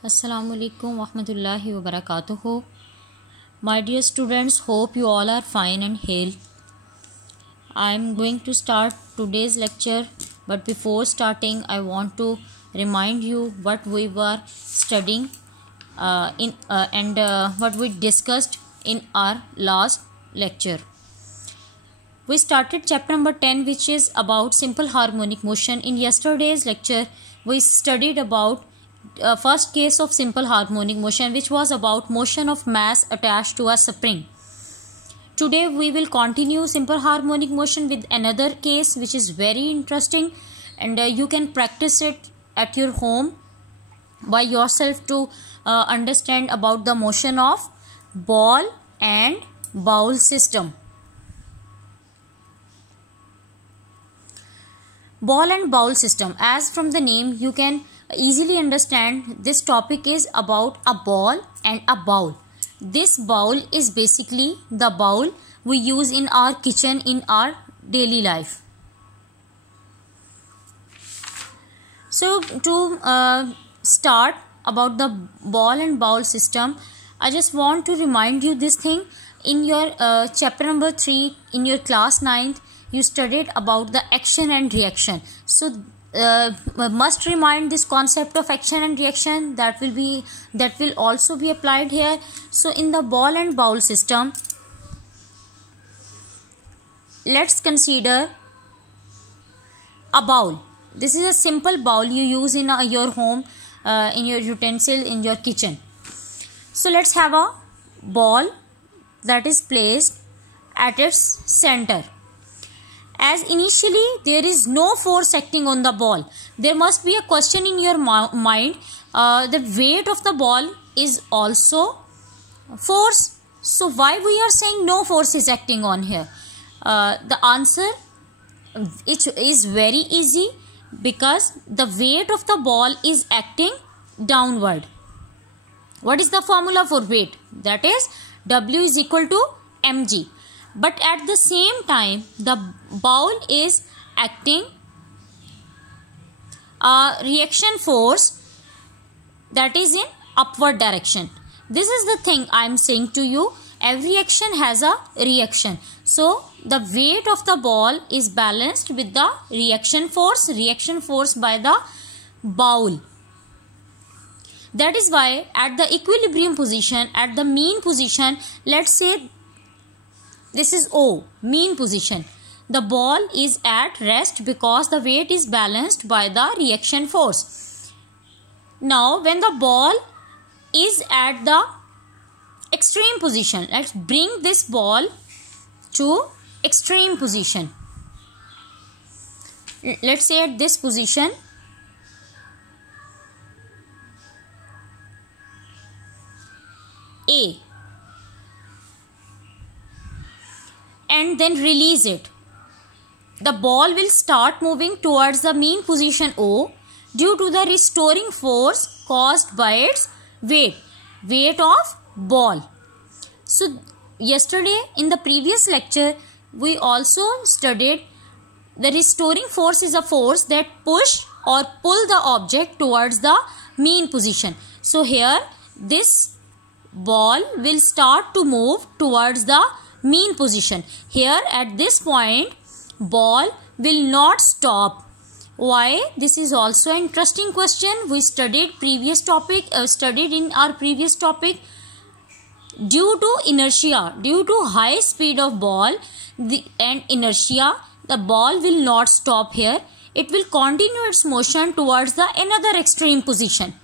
Assalamualaikum warahmatullahi wabarakatuh. My dear students, hope you all are fine and healthy. I am going to start today's lecture, but before starting, I want to remind you what we were studying and what we discussed in our last lecture. We started chapter number 10, which is about simple harmonic motion. In yesterday's lecture, we studied about first case of simple harmonic motion, which was about motion of mass attached to a spring. Today we will continue simple harmonic motion with another case which is very interesting, and you can practice it at your home by yourself to understand about the motion of ball and bowl system. Ball and bowl system, as from the name you can easily understand, this topic is about a ball and a bowl. This bowl is basically the bowl we use in our kitchen in our daily life. So to start about the ball and bowl system, I just want to remind you this thing. In your chapter number 3 in your class 9th, you studied about the action and reaction. So must remind this concept of action and reaction that will also be applied here. So in the ball and bowl system, let's consider a bowl. This is a simple bowl you use in your home, in your utensil, in your kitchen. So let's have a ball that is placed at its center. As initially there is no force acting on the ball, there must be a question in your mind. The weight of the ball is also force. So why we are saying no force is acting on here? The answer is very easy, because the weight of the ball is acting downward. What is the formula for weight? That is W is equal to mg. But at the same time, the bowl is acting a reaction force that is in upward direction. This is the thing I am saying to you. Every action has a reaction. So the weight of the ball is balanced with the reaction force by the bowl. That is why at the equilibrium position, at the mean position, let's say this is O, mean position. The ball is at rest because the weight is balanced by the reaction force. Now when the ball is at the extreme position, let's bring this ball to extreme position. Let's say at this position, A, and then release it. The ball will start moving towards the mean position O due to the restoring force caused by its weight of ball. So yesterday in the previous lecture we also studied the restoring force is a force that push or pull the object towards the mean position. So here this ball will start to move towards the mean position. Here at this point, ball will not stop. Why? This is also an interesting question. We studied in our previous topic. Due to inertia, due to high speed of ball and inertia, the ball will not stop here. It will continue its motion towards the another extreme position.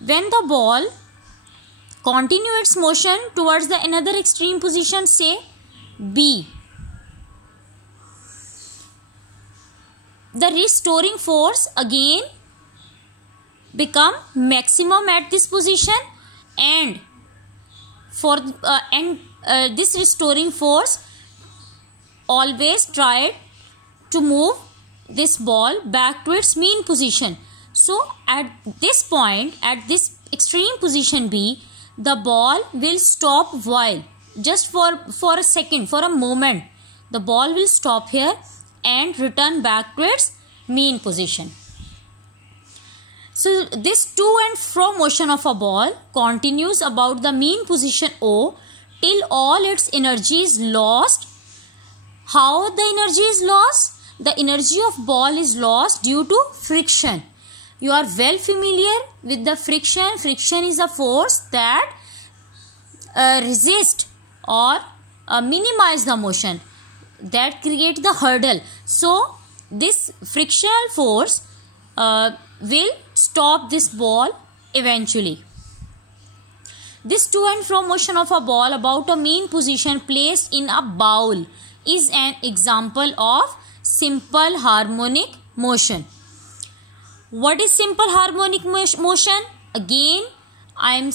When the ball continue its motion towards the another extreme position, say B, the restoring force again become maximum at this position, and this restoring force always try to move this ball back to its mean position. So at this point, at this extreme position B, the ball will stop while just for a second, for a moment. The ball will stop here and return back to its mean position. So this to and fro motion of a ball continues about the mean position O till all its energy is lost. How the energy is lost? The energy of ball is lost due to friction. You are well familiar with the friction. Friction is a force that resist or minimize the motion, that create the hurdle. So this frictional force will stop this ball eventually. This to and fro motion of a ball about a mean position placed in a bowl is an example of simple harmonic motion. What is simple harmonic motion? Again, I am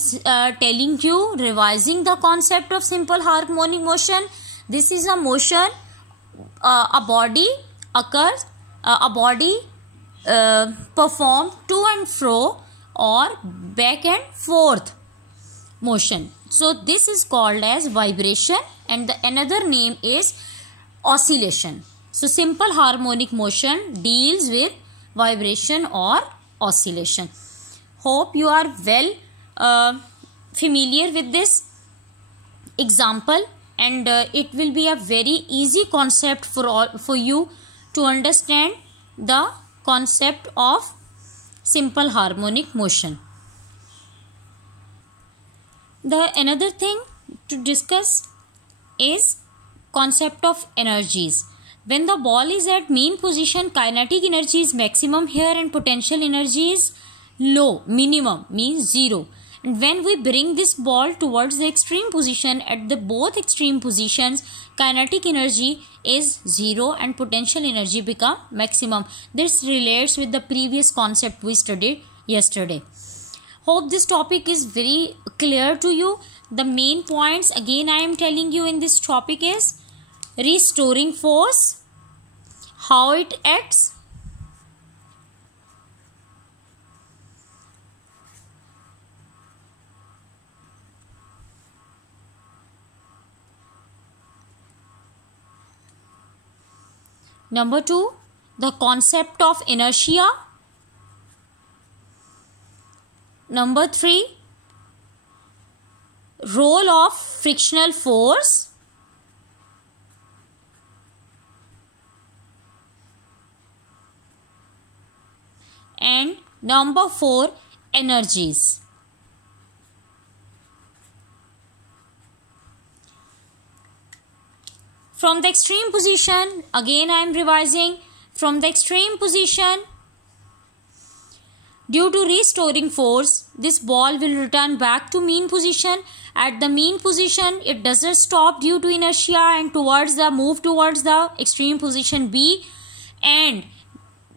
telling you, revising the concept of simple harmonic motion. This is a motion, a body occurs, a body perform to and fro or back and forth motion. So this is called as vibration, and the another name is oscillation. So simple harmonic motion deals with vibration or oscillation. Hope you are well familiar with this example, and it will be a very easy concept for you to understand the concept of simple harmonic motion. The another thing to discuss is concept of energies. When the ball is at mean position, kinetic energy is maximum here and potential energy is low, minimum means 0. And when we bring this ball towards the extreme position, at the both extreme positions, kinetic energy is 0 and potential energy become maximum. This relates with the previous concept we studied yesterday. Hope this topic is very clear to you. The main points again I am telling you in this topic is restoring force, how it acts, number 2, the concept of inertia, number 3, role of frictional force, and number 4, energies. From the extreme position, again I am revising, from the extreme position, due to restoring force, this ball will return back to mean position. At the mean position, it doesn't stop due to inertia and move towards the extreme position B, and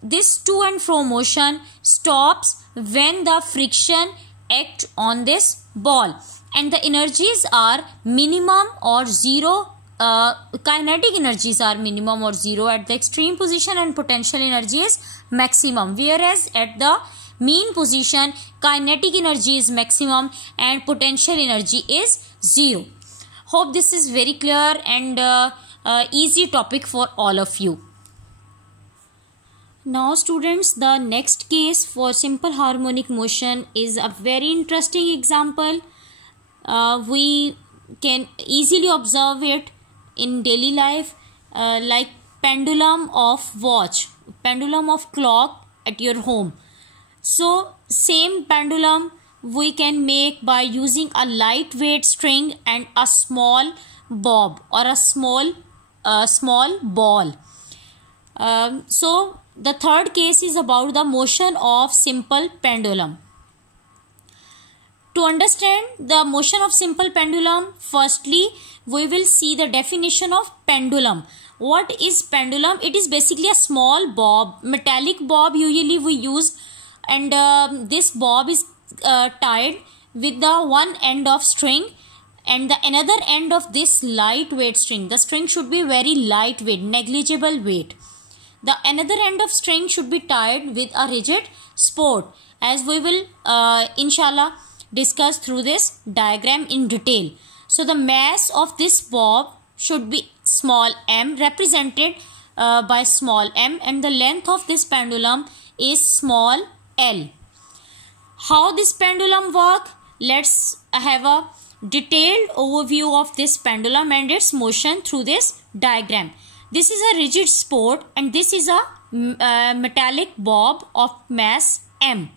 this to and fro motion stops when the friction acts on this ball, and the energies are minimum or 0. Kinetic energies are minimum or 0 at the extreme position, and potential energy is maximum, whereas at the mean position kinetic energy is maximum and potential energy is 0. Hope this is very clear and easy topic for all of you. Now students, the next case for simple harmonic motion is a very interesting example. We can easily observe it in daily life, like pendulum of watch, pendulum of clock at your home. So same pendulum we can make by using a lightweight string and a small bob or a small ball. So the third case is about the motion of simple pendulum. To understand the motion of simple pendulum, firstly we will see the definition of pendulum. What is pendulum? It is basically a small bob, metallic bob usually we use, and this bob is tied with the one end of string and the another end of this lightweight string. The string should be very lightweight, negligible weight. The another end of string should be tied with a rigid support, as we will inshallah discuss through this diagram in detail. So the mass of this bob should be small m, represented by small m, and the length of this pendulum is small l. How this pendulum work? Let's have a detailed overview of this pendulum and its motion through this diagram. This is a rigid sport and this is a metallic bob of mass m.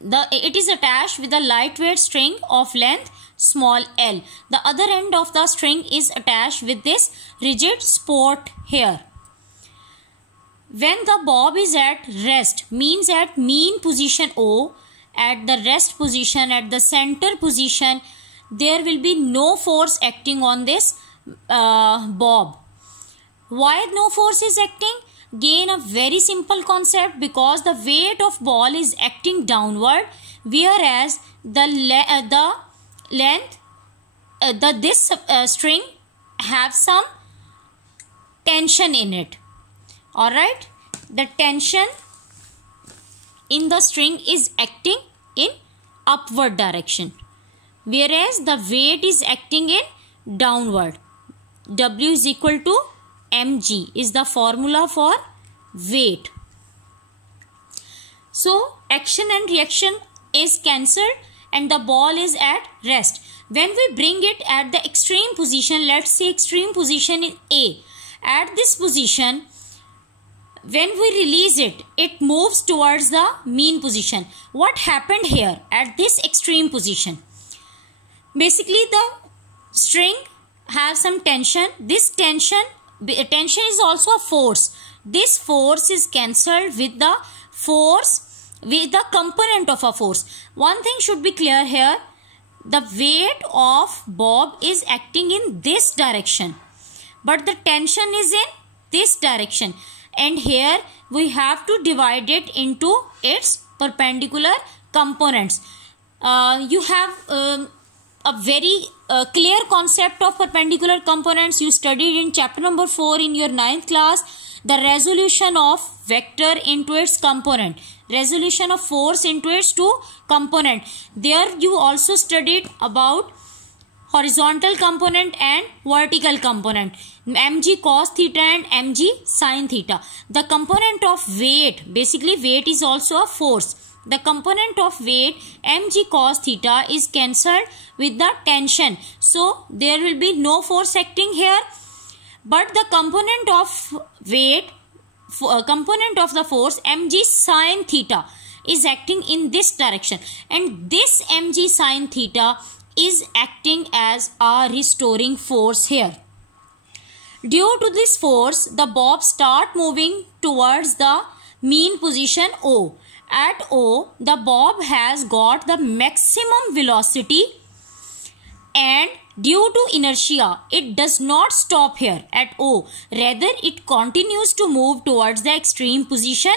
It is attached with a lightweight string of length small l. The other end of the string is attached with this rigid sport here. When the bob is at rest, means at mean position O, at the rest position, at the center position, there will be no force acting on this bob. Why no force is acting? Again, a very simple concept, because the weight of ball is acting downward, whereas this string have some tension in it. Alright, the tension in the string is acting in upward direction, whereas the weight is acting in downward. W is equal to mg is the formula for weight. So action and reaction is cancelled and the ball is at rest. When we bring it at the extreme position, let's say extreme position is A. At this position, when we release it, it moves towards the mean position. What happened here at this extreme position? Basically, the string has some tension. This tension is also a force. This force is cancelled with the component of a force. One thing should be clear here. The weight of bob is acting in this direction, but the tension is in this direction. And here we have to divide it into its perpendicular components. You have a very clear concept of perpendicular components. You studied in chapter number 4 in your 9th class. The resolution of vector into its component. Resolution of force into its two component. There you also studied about horizontal component and vertical component, mg cos theta and mg sin theta. The component of weight, basically weight is also a force. The component of weight mg cos theta is cancelled with the tension. So there will be no force acting here. But the component of weight, component of the force mg sin theta is acting in this direction. And this mg sin theta is acting as a restoring force here. Due to this force, the bob start moving towards the mean position O. At O, the bob has got the maximum velocity, and due to inertia, it does not stop here at O. Rather, it continues to move towards the extreme position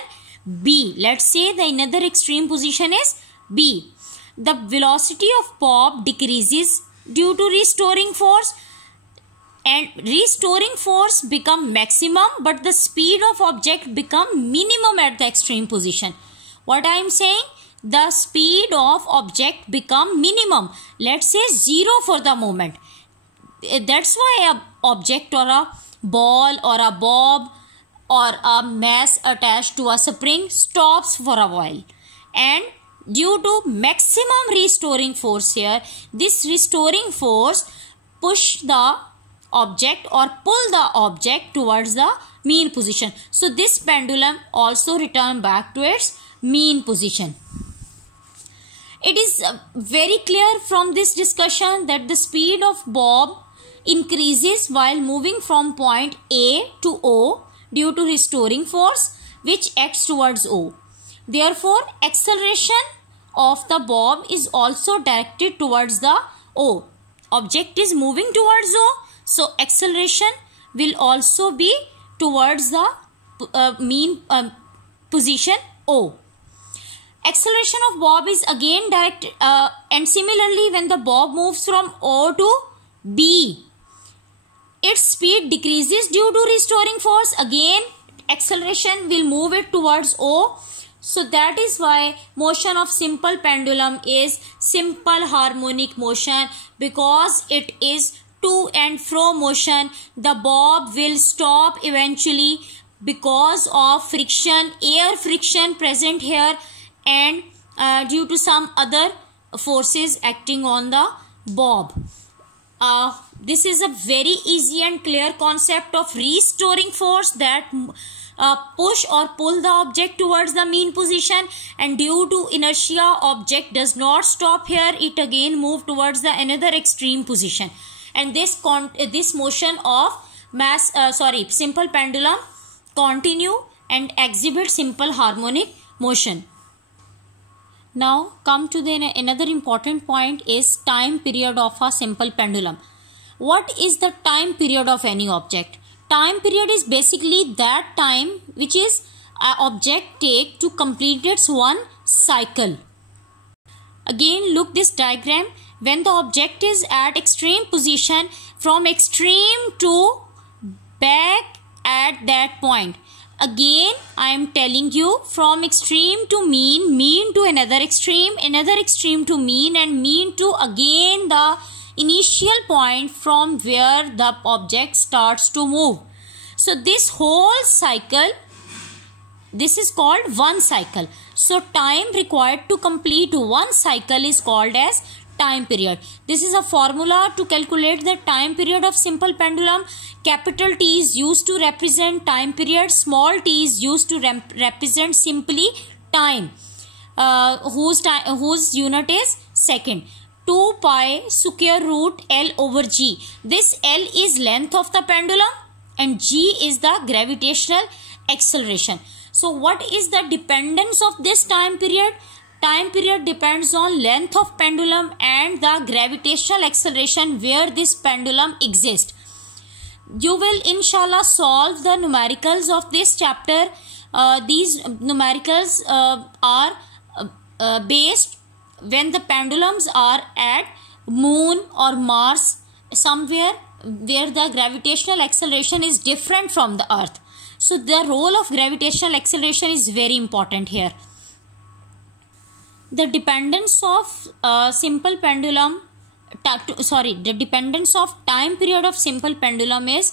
B. Let's say the another extreme position is B. The velocity of bob decreases due to restoring force, and restoring force become maximum, but the speed of object become minimum at the extreme position. What I am saying? The speed of object become minimum. Let's say 0 for the moment. That's why an object or a ball or a bob or a mass attached to a spring stops for a while. And due to maximum restoring force here, this restoring force push the object or pull the object towards the mean position. So this pendulum also return back to its mean position. It is very clear from this discussion that the speed of bob increases while moving from point A to O due to restoring force which acts towards O. Therefore, acceleration of the bob is also directed towards the O. Object is moving towards O, so acceleration will also be towards the mean position O. Acceleration of bob is again directed, and similarly when the bob moves from O to B, its speed decreases due to restoring force. Again, acceleration will move it towards O. So that is why motion of simple pendulum is simple harmonic motion, because it is to and fro motion. The bob will stop eventually because of friction, air friction present here, and due to some other forces acting on the bob. This is a very easy and clear concept of restoring force that push or pull the object towards the mean position, and due to inertia object does not stop here, it again move towards the another extreme position. And this motion of simple pendulum continue and exhibit simple harmonic motion. Now come to the another important point is time period of a simple pendulum. What is the time period of any object? Time period is basically that time which is an object take to complete its one cycle. Again, look this diagram. When the object is at extreme position, from extreme to back at that point. Again, I am telling you, from extreme to mean, mean to another extreme to mean, and mean to again the initial point from where the object starts to move. So this whole cycle, this is called one cycle. So time required to complete one cycle is called as time period. This is a formula to calculate the time period of simple pendulum. Capital T is used to represent time period. Small t is used to represent simply time, whose unit is second. 2 pi square root L over G. This L is length of the pendulum and G is the gravitational acceleration. So what is the dependence of this time period? Time period depends on length of pendulum and the gravitational acceleration where this pendulum exists. You will inshallah solve the numericals of this chapter. These numericals are based when the pendulums are at moon or Mars, somewhere where the gravitational acceleration is different from the earth. So the role of gravitational acceleration is very important here. The dependence of simple pendulum, the dependence of time period of simple pendulum is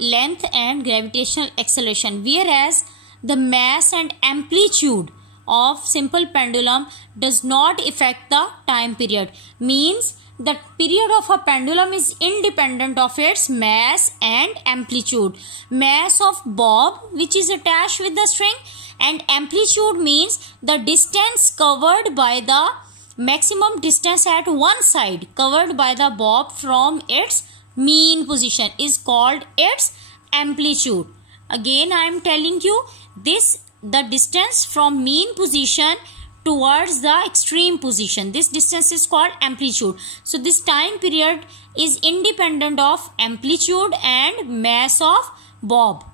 length and gravitational acceleration, whereas the mass and amplitude of simple pendulum does not affect the time period. Means the period of a pendulum is independent of its mass and amplitude. Mass of bob, which is attached with the string, and amplitude means the distance covered by the maximum distance at one side covered by the bob from its mean position is called its amplitude. Again, I am telling you this, the distance from mean position towards the extreme position, this distance is called amplitude. So this time period is independent of amplitude and mass of bob.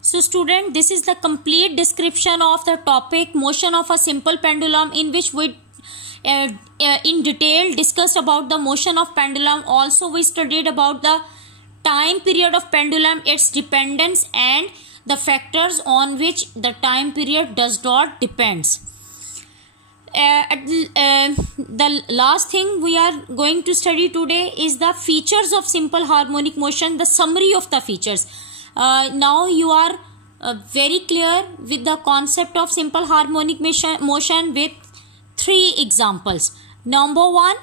So student, this is the complete description of the topic motion of a simple pendulum, in which we in detail discussed about the motion of pendulum. Also we studied about the time period of pendulum, its dependence, and the factors on which the time period does not depends. The last thing we are going to study today is the features of simple harmonic motion, the summary of the features. Now you are very clear with the concept of simple harmonic motion with 3 examples. Number 1,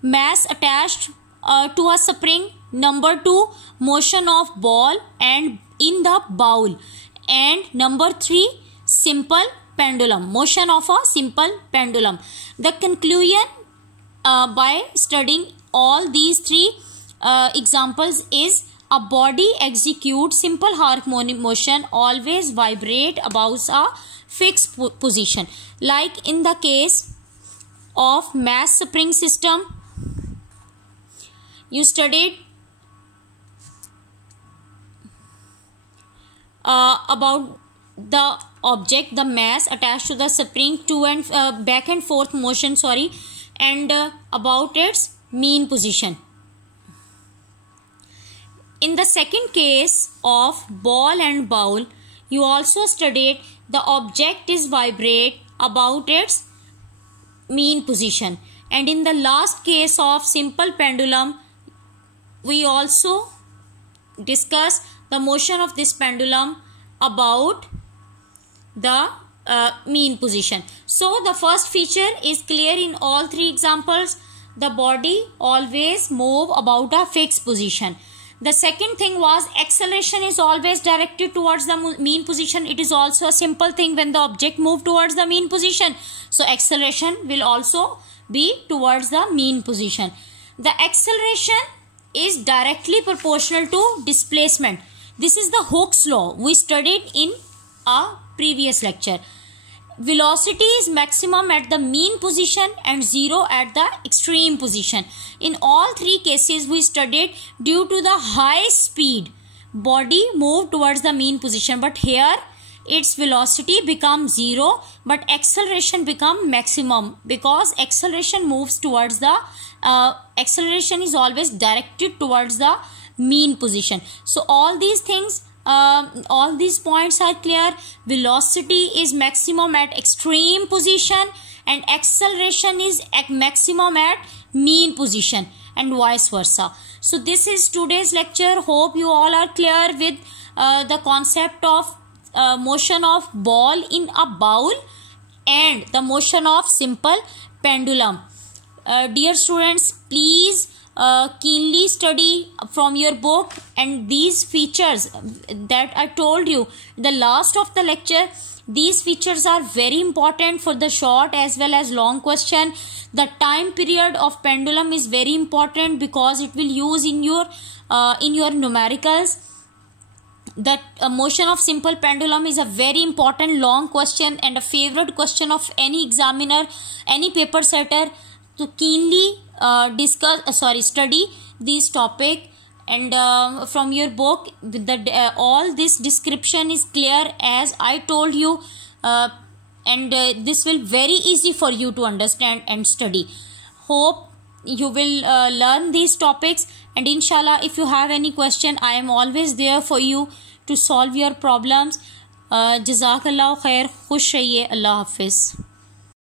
mass attached to a spring. Number 2, motion of ball and in the bowl. And number 3, simple pendulum, motion of a simple pendulum. The conclusion by studying all these 3 examples is a body executes simple harmonic motion always vibrate about a fixed position. Like in the case of mass spring system, you studied about the object, the mass attached to the spring, to and back and forth motion, and about its mean position. In the second case of ball and bowl, you also studied the object is vibrate about its mean position. And in the last case of simple pendulum, we also discuss the motion of this pendulum about the mean position. So the first feature is clear in all three examples. The body always move about a fixed position. The second thing was acceleration is always directed towards the mean position. It is also a simple thing when the object move towards the mean position. So acceleration will also be towards the mean position. The acceleration is directly proportional to displacement. This is the Hooke's law we studied in a previous lecture. Velocity is maximum at the mean position and zero at the extreme position. In all three cases we studied, due to the high speed, body moved towards the mean position, but here its velocity becomes zero but acceleration become maximum, because acceleration moves towards the acceleration is always directed towards the mean position. So all these things, all these points are clear. Velocity is maximum at extreme position and acceleration is at maximum at mean position, and vice versa. So this is today's lecture. Hope you all are clear with the concept of motion of ball in a bowl and the motion of simple pendulum. Dear students, please keenly study from your book, and these features that I told you the last of the lecture, these features are very important for the short as well as long question. The time period of pendulum is very important because it will use in your numericals. The motion of simple pendulum is a very important long question and a favorite question of any examiner, any paper setter. To keenly study this topic, and from your book all this description is clear as I told you, and this will very easy for you to understand and study. Hope you will learn these topics, and inshallah if you have any question, I am always there for you to solve your problems. Jazakallah khair. Khush rahiye. Allah Hafiz.